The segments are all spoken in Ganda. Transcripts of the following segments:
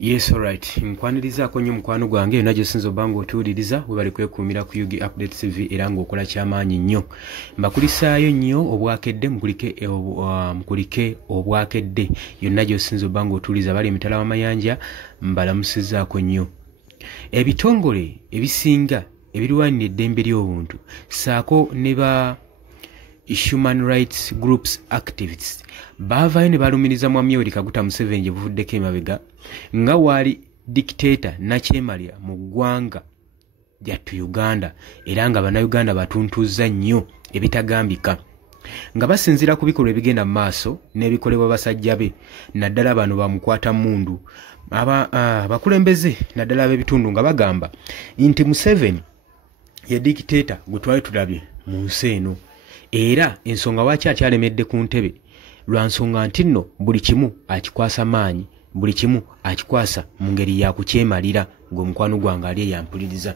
Yes, alright. Nkwanirizaako nnyo mukwano gwange najjo sinzo bango otuuliriza we bali kwekuumira ku Yugi Update TV era ng'okola kyamaanyi nnyo. Mbakulisaayo nnyo obwakedde mukulike obwakedde yonna gy'osinza bango otuuliriza bali emitala w'amayanja mbalamusizaako nnyo. Ebitongole ebisinga ebirwanira eddembe ly'obuntu saako ne ba human rights groups activists baavaayo ne balumiriza Mwami Yoweri Kaguta Museveni gye buvuddeko emabega nga waali dictator nakyemalira mu ggwanga lyattu Uganda era nga bannayuganda batuntuzza nnyo ebitagambika nga basinziira ku bikolwa ebigenda mu maaso n'ebikolebwa basajja be naddala bano bamukwata mundu abakulembeze naddala ab'ebitundu nga bagamba nti Museveni ye dictator gwe twali tulabye mu nsi eno era ensonga lwaki akyalemedde ku ntebe lwa nsonga nti nno buli kimu akikwasa maanyi buli kimu akikwasa mu ngeri ya kukyemalira ng'omukwano gwange ali eyampuliriza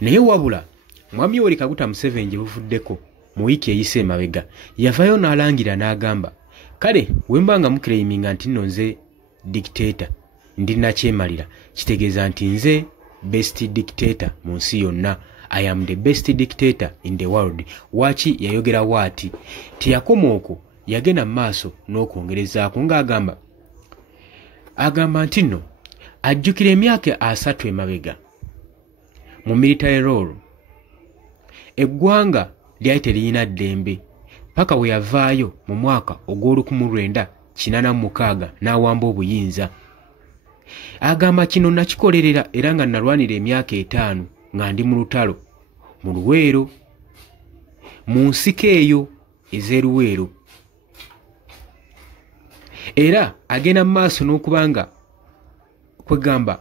naye wabula Mwami Yoweri Kaguta Museveni gye buvuddeko mu wiiki eyise emabega yavaayo n'alangira n'agamba kale bwe mba nga mukireyiminga nti nno nze dictator ndi nakyemalira kitegeeza nti nze best dictator mu nsi yonna. I am the best dictator in the world. Wachi yayogera wati tiyakoma okwo yagenda mu maaso n'okwongerezaako ng'agamba nti nno ajjukira emyaka 3 emabega mu military role eggwanga lyali teriyina ddembe paka we yavaayo mu mwaka ogw'Olukumi-1986 n'awamba obuyinza. Agamba kino nakikolerera era nga nalwanira emyaka 5 nga ndi mu lutalo mu Luweero mu nsiko eyo ez'Eruweero era agenda mu maaso n'okubanga kwegamba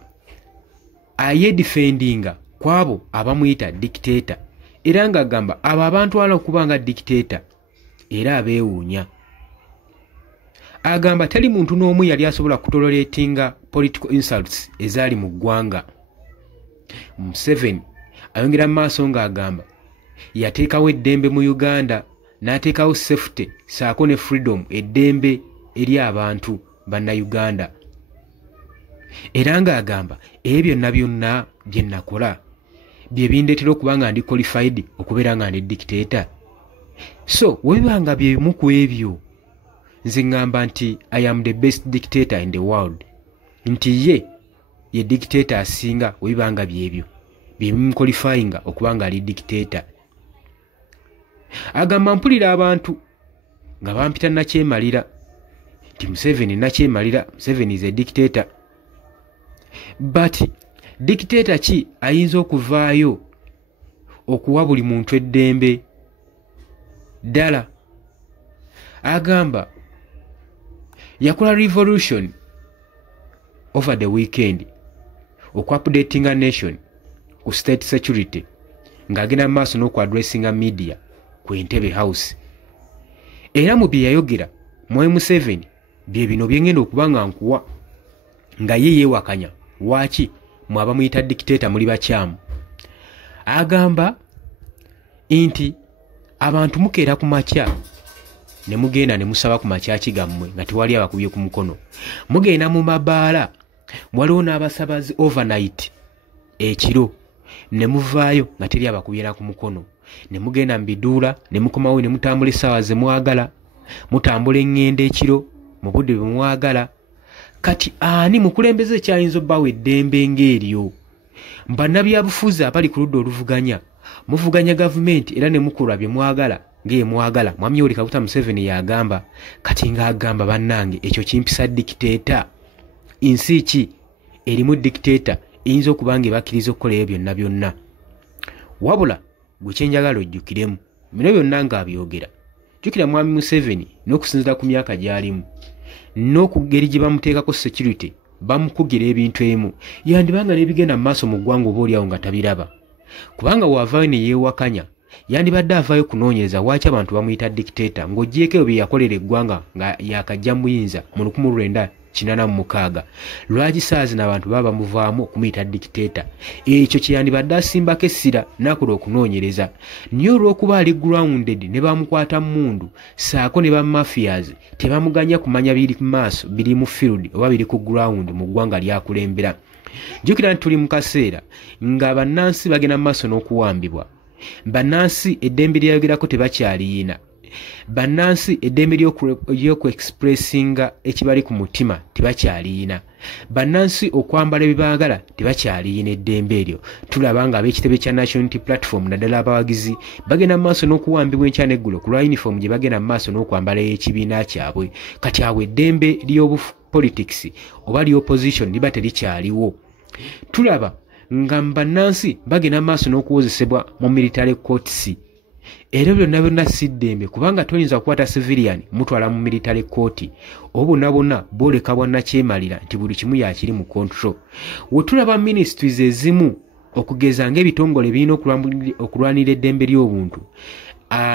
ayedifendinga kwabo abamuyita dictator era nga agamba abo abantwala okubanga dictator era abeewuunya. Agamba tali muntu n'omu yali asobola kutoleretinga political insults ezaali mu ggwanga. Museveni ayongera mu maaso ng'agamba yateekawo eddembe mu Uganda n'ateekawo safety saako ne freedom eddembe eri abantu bannayuganda era ng'agamba ebyo byonna byonna bye nakola bye bindeetera okuba nga ndi qualified okubeera nga ndi dictator. So webanga bye bimu ku ebyo nze ngamba nti I am the best dictator in the world nti ye dictator asinga webanga byebyo bimuqualifyinga okuba nga ali dictator. Agamba mpulira abantu nga bampita nakyemalira nti Museveni nakyemalira, Museveni is a dictator. But dictator ki ayinza okuvaayo okuwa buli muntu eddembe ddala? Agamba yakola revolution over the weekend okupdating a nation ku state security ng'agenda mu maaso n'okwadressinga media ku Entebbe House era mu bye yayogera Mwai Museveni bye bino byengenda okuba nga nkuwa nga ye yeewakanya waaki mwaba muyita dictator muli bakyamu. Agamba nti abantu mukeera ku makya ne mugenda ne musaba ku makyaki gammwe nga tewali abakubye ku mukono, mugenda mu mabaala waliwo n'abasabazi overnight ekiro ne muvaayo nga teri abakubyera ku mukono, ne mugenda mu biduula ne mukomawo ne mutambula essaawa ze mwagala, mutambula eŋŋenda ekiro mu budde bwe mwagala. Kati ani mukulembeze ekyayinza obbawo eddembe ng'eryo? Bannabyabufuzi abali ku ludda oluvuganya muvuganya gavumenti era ne mukola bye mwagala ng'ye mwagala. Mwami Yoweri Kaguta Museveni yagamba kati ng'agamba bannange ekyo kimpisa dictator. Insi ki erimu dictator eyinza okuba nga ebakkiriza okukola ebyo byonna byonna? Wabula gwe kyenjagala ojjukiremu bino byonna ng'abyogera, jjukira Mwami Museveni n'okusinziira ku myaka gy'alimu n'okugeri gye bamuteekako security bamukugira ebintu emu yandibanga n'ebigenda mu maaso mu ggwanga oba oliawo nga tabiraba, kubanga wavaayo ne yeewakanya yandibadde avaayo kunoonyereza lwaki abantu bamuyita dictator ng'ogyeko ebyo bye yakolera eggwanga nga yakajja muyinza mu 46 lwaki saazi n'abantu baba muvaamu okumuyita dictator ekyo kyeyandibadde asimbako essira n'akola okunoonyereza naye olw'okuba ali grounded ne bamukwata mundu saako ne bamafias tebamuganya kumanya biri mu maaso biri mu field oba biri ku ground mu ggwanga lyakulembera. Jjukira nti tuli mu kaseera nga bannansi bagenda mu maaso n'okuwambibwa, bannansi eddembe lyayogerako tebakyaliyina, bannansi eddembe ly'okuexpressinga ekibali ku mutima tebakyaliyina, bannansi okwambala ebibaagala tebakyaliyina eddembe eryo. Tulaba nga ab'ekitebe kya National Unity Platform naddala abawagizi bagenda mu maaso n'okuwambibwa enkya n'eggulo ku lwa uniform gye bagenda mu maaso n'okwambala ekibiina kyabwe. Kati awo eddembe ly'obupolitics oba ly'opposition liba terikyaliwo. Tulaba nga bannansi bagenda mu maaso n'okuwozesebwa mu military courts. Era byonna byonna si ddembe kubanga toyinza kukwata civilian mutwala mu military court obona bonna booleka bwannakyemalira nti buli kimu yakiri mu control. We tulaba ministries ezimu okugeza ng'ebitongole birina okulwanira eddembe ly'obuntu,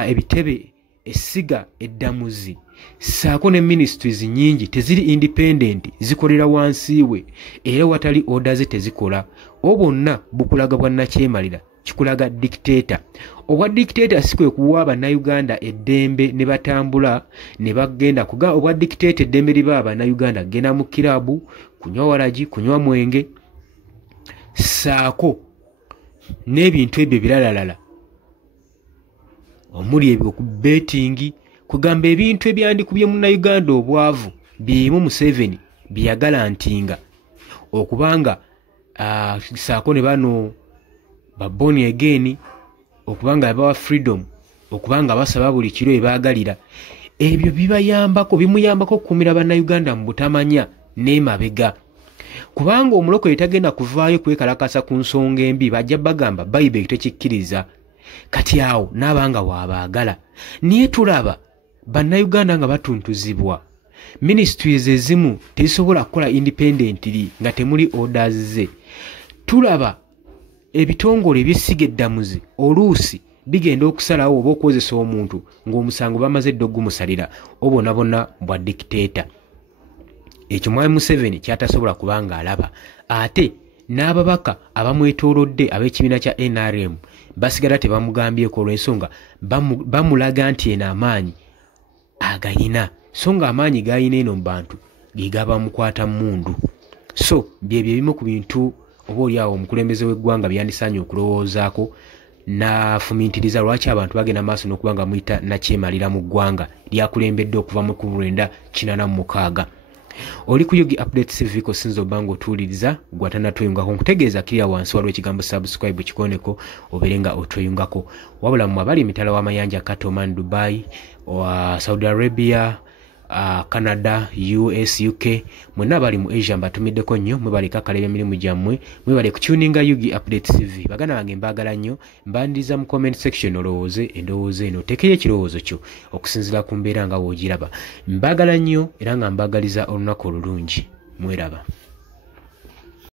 ebitebe, essiga, eddamuzi, saako ne ministries nyingi teziri independent, zikolera wansi we era watali orders tezikola. Obonna bukulaga bwannakyemalira, kikulaga dictator. Obwa dictator si kwe kuwa bannayuganda eddembe ne batambula ne bagenda kuga. Obwa dictator eddembe liba bannayuganda genda mu kirabu, kunywa waragi, kunywa mwenge, saako n'ebintu ebyo biralalala omuli ebyo ku betting, kugamba ebintu ebyandikubye munnayuganda obwavu bimu Museveni byagalantinga okubanga saako ne bano baboni again okubanga abawa freedom, okubanga basaba buli kiro ebaagalira. Ebyo bibayambako, bimuyambako okukumira bannayuganda mu butamanya n'emabega, kubanga omulokole tagenda kuvaayo kwekalakasa ku nsonga embi bajja bagamba Bayibuli tekikkiriza. Kati awo n'abanga waabaagala. Niye tulaba bannayuganda nga batuntuzibwa, ministries ezimu tezisobola kukola independently nga temuli orders ze. Tulaba ebitongole eby'essiga eddamuzi oluusi bigenda okusalawo oba okukozesa omuntu ng'omusango bamaze dde ogumusalira, obona bonna bwa dictator. Ekyo Mwami Museveni kyatasobola kubanga alaba. Ate n'ababaka abamwetoolodde ab'ekibiina kya NRM basigala tebamugambyeko olw'ensonga bamulaga nti eno amaanyi agayina, so nga amaanyi gayina eno mu bantu ge gabamukwata mundu. So byebyo ebimu ku bintu oba oliawo omukulembeze w'eggwanga byandisaanye okulowoozaako n'afumintiriza lwaki abantu bagenda maaso n'okuba nga muyita nakyemalira mu ggwanga lyakulembedde okuva mu 1986. Oli ku Yugi Updates TV ko sinzo bango otuuliriza gwatana tweyungako nkutegeeza kirya wansi waliwo ekigambo subscribe kikoneko oberenga otweyungako. Wabula mu abali emitala w'amayanja Katoman, Dubai, Saudi Arabia, Canada, US, UK, mwena bali mu Asia mbatumiddeko nnyo, mwebale kakalebya emirimu gyammwe, mwebale kutuninga Yugi Updates TV. Bagana bange mbagala nnyo, mbandiza mu comment section olowooze endowooza eno, tekeyo ekirowoozo kyo okusinziira ku mbeera nga woogiraba. Mbagala nnyo era nga mbagaliza olunaku olulungi. Mweraba.